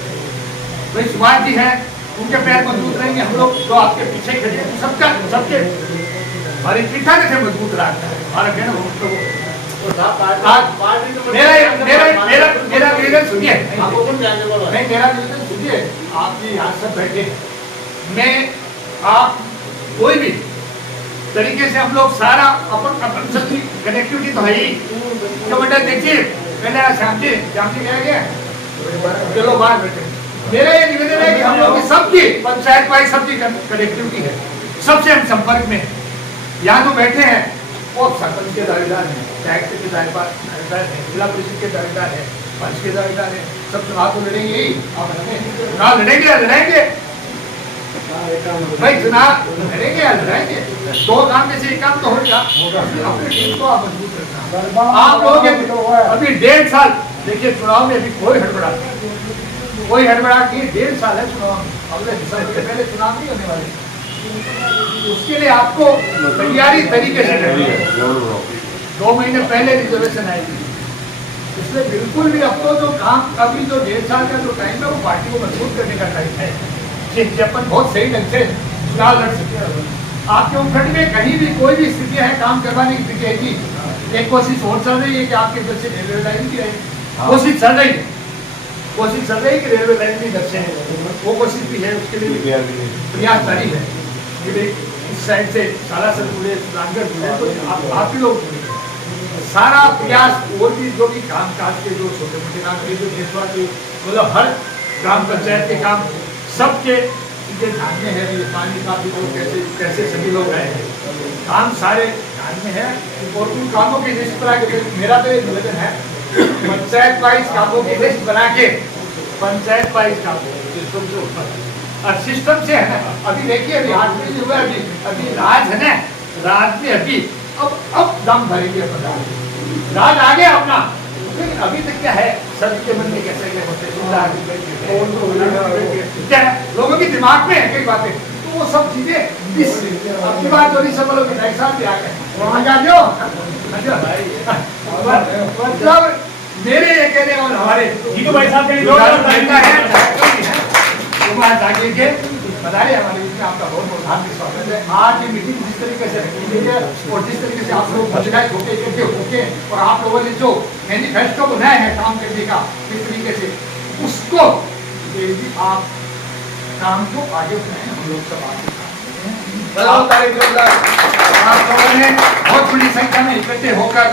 भाई सुभाष जी हैं, उनके पैर मजबूत रहेंगे, हम लोग जो आपके पीछे खड़े हैं सबके हमारी पीठा कैसे मजबूत रखता है हमारा कहना। मेरा निवेदन सुनिए, नहीं मेरा निवेदन सुनिए, आप भी यहाँ सब बैठे, मैं आप कोई भी तरीके से हम लोग सारा अपन सबकी कनेक्टिविटी तो है ही। कमांडर देखिए पहले शाम जी गया गया, चलो बाहर बैठे। मेरा ये निवेदन है कि हम लोग सबकी पंचायत वाइज सबकी कनेक्टिविटी है, सबसे हम संपर्क में। यहाँ जो बैठे हैं वो सरपंच के दावेदार हैं, टैक्स के दावेदार हैं, जिला परिषद के दावेदार हैं, पंच के दावेदार हैं, सब चुनाव तो लड़ेंगे ही, चुनाव लड़ेंगे भाई, चुनाव लड़ेंगे। 2 काम में से एक काम तो होगा, अपनी टीम को आप मजबूत रखना। आप लोगों के अभी 1.5 साल देखिए चुनाव में अभी कोई हड़बड़ाहट नहीं, 1.5 साल है चुनाव में, अगले दिसंबर के पहले चुनाव नहीं होने वाले। उसके लिए आपको तैयारी तरीके से करनी है। 2 महीने पहले रिजर्वेशन आएगी, इसलिए बिल्कुल भी अब तो जो काम अभी जो 1.5 साल का जो टाइम है वो पार्टी को मजबूत करने का टाइम है, जिससे अपन बहुत सही ढंग से चुनाव लड़ सकते हैं। आपके उपखंड में कहीं भी कोई भी स्थिति है काम करवाने की स्थिति है कि एक कोशिश और चल रही है कि आपके इधर से रेलवे लाइन की रहेगी, कोशिश चल रही है कि रेलवे लाइन भी इधर से वो कोशिश भी है, उसके लिए प्रयास जारी है। इस साइड से सालासर जुड़े, रामगढ़ जुड़े, तो आप ही लोग सारा प्रयास और भी जो भी काम काज के जो छोटे मोटे काम के जो देशवासी मतलब हर ग्राम पंचायत के काम सबके ध्यान में है। पानी का भी लोग कैसे सभी लोग आए हैं, काम सारे ध्यान में है और उन कामों की लिस्ट बना के मेरा तो ये निवेदन है पंचायत वाइज कामों की लिस्ट बना के पंचायत वाइज कामों और सिस्टम से है ना। अभी देखिए अभी 8 बजे हुआ, अभी राज है ना, राज में अभी अब दम भरेंगे अपन, राज आ गया अपना। लेकिन अभी तक क्या है सबके मन में कैसे क्या है, लोगों के दिमाग में है कई बातें, तो वो सब चीजें इस अपनी बात तो नहीं समझ लो, विधायक साहब भी आ गए वहां जा दो। मतलब मेरे ये कहने और हमारे जीतू भाई साहब के जाके के बताइए हमारे इसमें आपका बहुत बहुत हार्दिक स्वागत है। आज ये मीटिंग जिस तरीके से रखी गई है और जिस तरीके से आप लोग बचगाए होके और आप लोगों ने जो मैनिफेस्टो बनाया है काम करने का किस तरीके से उसको आप काम को आगे बढ़ाएं, हम लोग सब आगे आप लोगों ने बहुत बड़ी संख्या में इकट्ठे होकर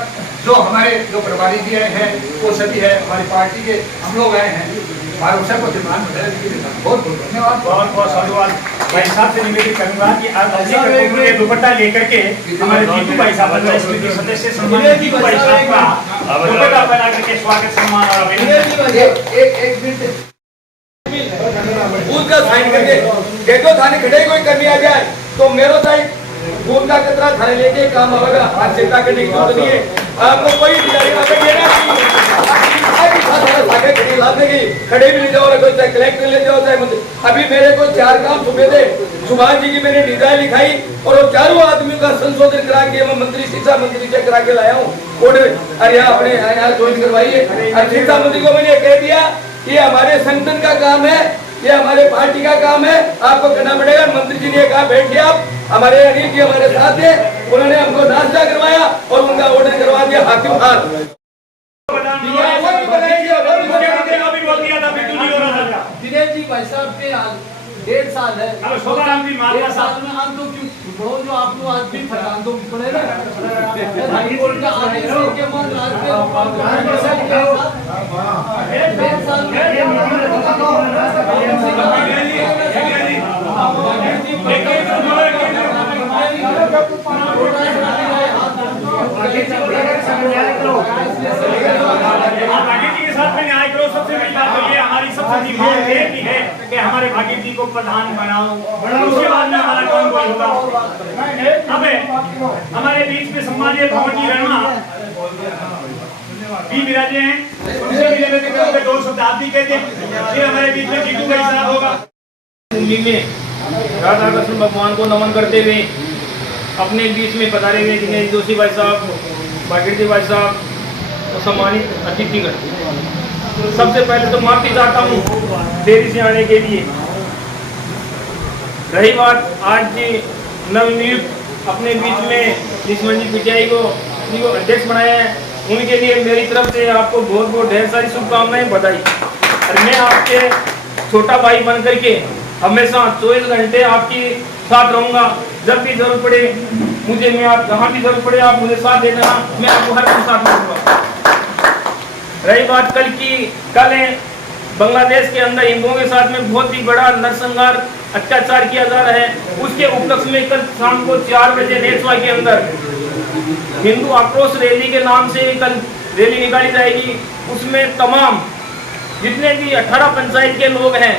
जो हमारे जो प्रभारी जी आए हैं वो सभी है हमारी पार्टी के हम लोग आए हैं, भरोसा को ध्यान में बहुत बहुत धन्यवाद, बहुत बहुत धन्यवाद। भाई साहब से निवेदन करूंगा कि आप ये दुपट्टा लेकर के हमारे जीतू भाई साहब सदस्य सम्मानित जीतू भाई साहब का दुपट्टा पहना करके स्वागत सम्मान और अभिनंदन। एक मिनट बूथ का साइन करके गेटो थाने खड़े कोई करने आ जाए तो मेरो साइन बूथ का कतरा थाने लेके काम होगा। आज चिंता करने की जरूरत नहीं है, आपको कोई खड़ी ला देगी, खड़े भी ले जाओ, चाहे कलेक्टर ले जाओ चाहे मंत्री। अभी मेरे को 4 काम सुबह थे, सुभाष जी की मैंने डिजाइन लिखाई और वो 4 आदमियों का संशोधन करा के मैं मंत्री शिक्षा मंत्री से करा के लाया हूँ कोर्ट में। अरे अपने यहाँ ज्वाइन करवाइए। और शिक्षा मंत्री को मैंने कह दिया ये हमारे संगठन का काम है, ये हमारे पार्टी का काम है, आपको करना पड़ेगा। मंत्री जी ने कहा बैठिए आप, हमारे अनिल जी हमारे साथ है, उन्होंने हमको नाश्ता करवाया और उनका ऑर्डर करवा दिया हाकिम खान। दिनेश जी भाई साहब के 1.5 साल है, अब शोभाराम जी मारना 1.5 साल में आंदो क्यों वो जो आपको आज भी फटांदो की पड़े ना हाई कोर्ट का आदेश है कि मन आज के 1.5 साल भागीरथी के साथ में न्याय करो। सबसे बड़ी बात तो ये हमारी सबसे बड़ी मांग ये भी है कि हमारे भागीरथी को प्रधान बनाओ, उसके बाद में हमारा काम कोई होगा। अब हमारे बीच में सम्मानीय भवन जी रणमा भी विराजे हैं, उनसे भी लेने के 2 शब्द आप भी कहते हैं, फिर हमारे बीच में जीतू का हिसाब होगा। भूमि में राधा कृष्ण भगवान को नमन करते हुए अपने बीच में पधारे हुए दिनेश जोशी भाई साहब, भागीरथी भाई साहब को सम्मानित अतिथि करते हैं। सबसे पहले तो माफी चाहता हूँ देरी से आने के लिए। रही बात आज नवनियुक्त अपने बीच में दुश्मन जी पीटीआई को अध्यक्ष बनाया है, उनके लिए मेरी तरफ से आपको बहुत बहुत ढेर सारी शुभकामनाएं, बधाई। और मैं आपके छोटा भाई बन करके हमेशा 24 घंटे आपके साथ रहूंगा। जब भी जरूरत पड़े मुझे, मैं आप जहाँ भी जरूरत पड़े आप मुझे साथ दे देना, मैं आपको हर दिन साथ दूंगा। रही बात कल है बांग्लादेश के अंदर हिंदुओं के साथ में बहुत ही बड़ा नरसंहार अत्याचार किया जा रहा है, उसके उपलक्ष्य में कल शाम को 4 बजे नेत्वा के अंदर हिंदू आक्रोश रैली के नाम से कल रैली निकाली जाएगी। उसमें तमाम जितने भी 18 पंचायत के लोग हैं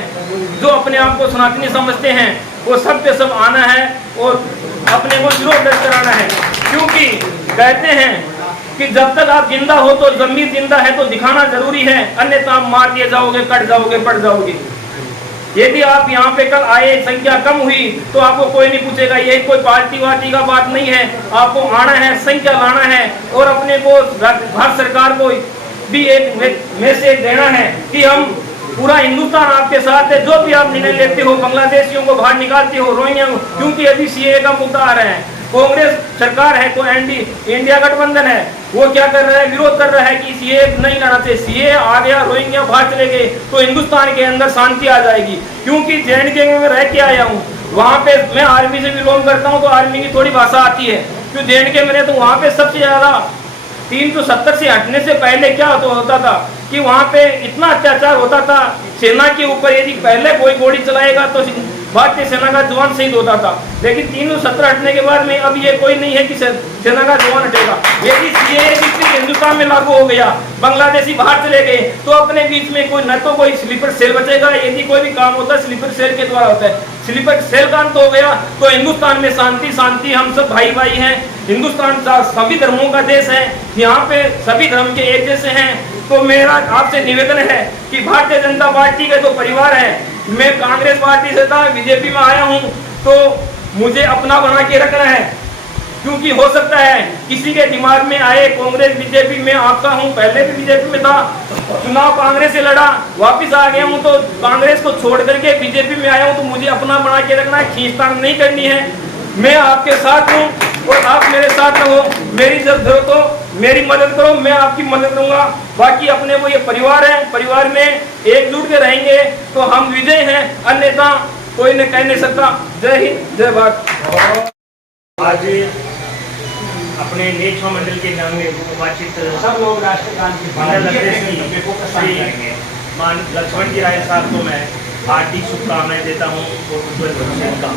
जो अपने आप को सनातनी समझते हैं, वो सब के सब आना है और अपने को विरोध दर्ज कराना है। क्योंकि कहते हैं कि जब तक आप जिंदा हो तो जमीन जिंदा है तो दिखाना जरूरी है, अन्यथा आप मार दिए जाओगे, कट जाओगे, पट जाओगे। यदि आप यहाँ पे कल आए, संख्या कम हुई तो आपको कोई नहीं पूछेगा, ये कोई पार्टी वार्टी का बात नहीं है, आपको आना है, संख्या लाना है और अपने को भारत सरकार को भी एक मैसेज देना है कि हम पूरा हिंदुस्तान आपके साथ है। जो भी आप निर्णय लेते हो, बांग्लादेशियों को बाहर निकालते हो, रोहिंग्या, क्योंकि अभी सीए का मुद्दा आ रहा है, कांग्रेस सरकार है, कोई इंडिया गठबंधन है, वो क्या कर रहा है, विरोध कर रहा है कि सीए नहीं लाना चाहिए। सीए आ गया, रोहिंग्या बाहर चले गए तो हिंदुस्तान के अंदर शांति आ जाएगी। क्योंकि JNK में मैं रह के आया हूँ, वहाँ पे मैं आर्मी से बिलोंग करता हूँ तो आर्मी की थोड़ी भाषा आती है। क्यों JNK में, तो वहाँ पे सबसे ज्यादा 370 से हटने से पहले क्या होता था कि वहाँ पे इतना अत्याचार होता था सेना के ऊपर। यदि पहले कोई गोली चलाएगा तो भारतीय सेना का जवान शहीद होता था, लेकिन 370 हटने के बाद में अब ये कोई नहीं है कि सेना का जवान हटेगा। यदि सीए हिंदुस्तान में लागू हो गया, बांग्लादेशी बाहर चले गए तो अपने बीच में कोई न तो कोई स्लीपर सेल बचेगा, यदि कोई भी काम होता है स्लीपर सेल के द्वारा होता है। स्लीपर सेल का अंत हो गया तो हिंदुस्तान में शांति शांति, हम सब भाई भाई हैं। हिंदुस्तान सभी धर्मों का देश है, यहाँ पे सभी धर्म के एक जैसे हैं। तो मेरा आपसे निवेदन है कि भारतीय जनता पार्टी के जो परिवार है, मैं कांग्रेस पार्टी से था, बीजेपी में आया हूँ, तो मुझे अपना बना के रखना है। क्योंकि हो सकता है किसी के दिमाग में आए कांग्रेस बीजेपी में आपका हूँ, पहले भी बीजेपी में था, चुनाव कांग्रेस से लड़ा, वापिस आ गया हूँ तो कांग्रेस को छोड़ करके बीजेपी में आया हूँ, तो मुझे अपना बना के रखना है, खींचतान नहीं करनी है। मैं आपके साथ हूँ और आप मेरे साथ रहो, मेरी जब जरूरत हो मेरी मदद करो, मैं आपकी मदद करूंगा। बाकी अपने वो ये परिवार है, परिवार में एकजुट के रहेंगे तो हम विजय हैं, अन्यथा कोई ने कह नहीं सकता। जय हिंद, जय भारत। आज अपने नेछवा मंडल के नाम में उपवाचित सब लोग राष्ट्रगान की मान लक्ष्मण जी राय साहब को मैं हार्दिक शुभकामनाएं देता हूँ और उज्ज्वल भविष्य का।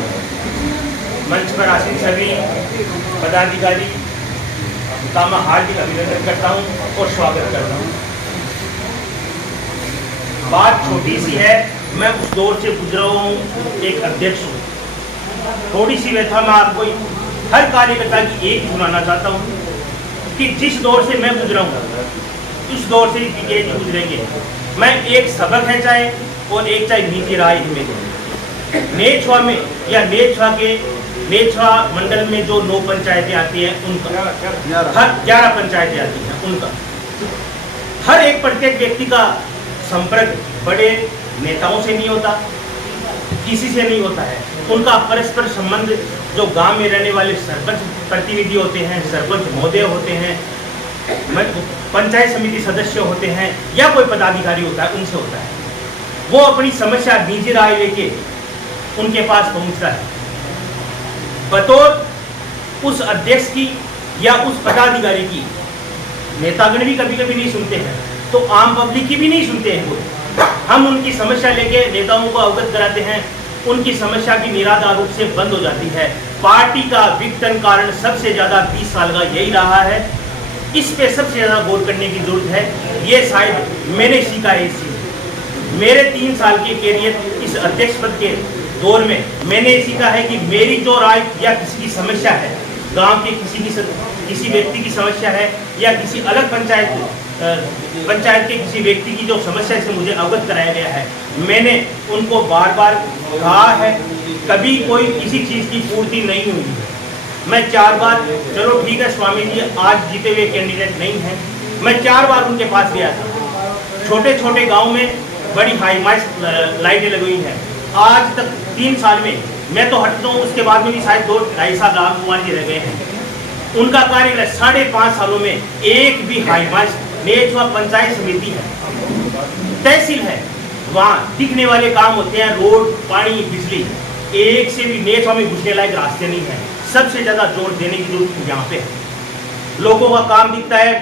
मंच पर आसीन सभी पदाधिकारी का मैं हार्दिक अभिनंदन करता हूँ और स्वागत करता हूँ। बात छोटी सी है, मैं उस दौर से गुजरा हूँ, एक अध्यक्ष हूँ। थोड़ी सी व्यथा मैं आपको हर कार्यकर्ता की एक सुनाना चाहता हूँ कि जिस दौर से मैं गुजरा हूँ उस दौर से पीटीआई जी गुजरेंगे। मैं एक सबक है चाहे और एक चाहे नीति राय में नेछवा में या नेछवा मंडल में जो 9 पंचायतें आती हैं उनका, हर 11 पंचायतें आती हैं उनका, हर एक प्रत्येक व्यक्ति का संपर्क बड़े नेताओं से नहीं होता, किसी से नहीं होता है। उनका परस्पर संबंध जो गांव में रहने वाले सरपंच प्रतिनिधि होते हैं, सरपंच महोदय होते हैं, पंचायत समिति सदस्य होते हैं या कोई पदाधिकारी होता है, उनसे होता है। वो अपनी समस्या निजी राय लेके उनके पास पहुंचता है। बतौर उस अध्यक्ष की या उस पदाधिकारी की नेतागण भी कभी कभी नहीं सुनते हैं, तो आम पब्लिक की भी नहीं सुनते हैं वो। हम उनकी समस्या लेके नेताओं को अवगत कराते हैं, उनकी समस्या भी निराधार रूप से बंद हो जाती है। पार्टी का विघटन कारण सबसे ज्यादा 20 साल का यही रहा है। इस पे सबसे ज्यादा गौर करने की जरूरत है। ये शायद मैंने सीखा है इस चीज। मेरे 3 साल के कैरियर इस अध्यक्ष पद के दौर में मैंने सीखा है कि मेरी जो राय या किसी की समस्या है, गांव के किसी व्यक्ति की समस्या है या किसी अलग पंचायत के किसी व्यक्ति की जो समस्या से मुझे अवगत कराया गया है, मैंने उनको बार बार कहा है। कभी कोई किसी चीज की पूर्ति नहीं हुई है। मैं 4 बार, चलो ठीक है स्वामी जी आज जीते हुए कैंडिडेट नहीं है, मैं 4 बार उनके पास गया था। छोटे छोटे गांव में बड़ी हाईमाइस लाइटें लगी हुई हैं। आज तक 3 साल में मैं तो हटता हूँ, उसके बाद में भी शायद 2-2.5 साल राम कुमार जी रह गए हैं। उनका कार्य 5.5 सालों में एक भी हाईमाइस नेचवा पंचायत समिति है, तहसील है, वहाँ दिखने वाले काम होते हैं, रोड, पानी, बिजली, एक से भी नेचवा में घुसने लायक रास्ते नहीं है। सबसे ज्यादा जोर देने की जरूरत यहाँ पे है। लोगों का काम दिखता है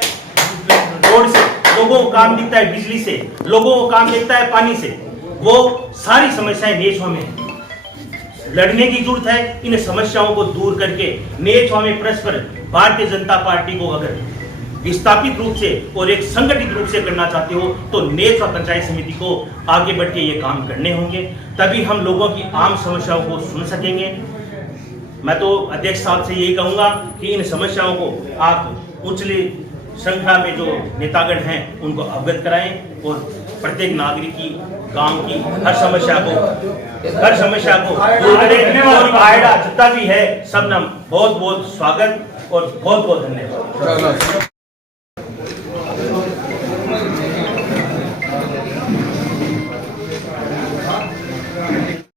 रोड से, लोगों को काम दिखता है बिजली से, लोगों को काम दिखता है पानी से। वो सारी समस्याएं नेचवा में है। लड़ने की जरूरत है। इन समस्याओं को दूर करके नेचवा में परस्पर भारतीय जनता पार्टी को अगर विस्थापित रूप से और एक संगठित रूप से करना चाहते हो तो नेचवा पंचायत समिति को आगे बढ़ के ये काम करने होंगे, तभी हम लोगों की आम समस्याओं को सुन सकेंगे। मैं तो अध्यक्ष साहब से यही कहूंगा कि इन समस्याओं को आप उछली श्रृंखला में जो नेतागण हैं उनको अवगत कराएं और प्रत्येक नागरिक की गांव की हर समस्या को दूर करें। और आयडा जितना भी है सब ना बहुत बहुत स्वागत और बहुत बहुत धन्यवाद।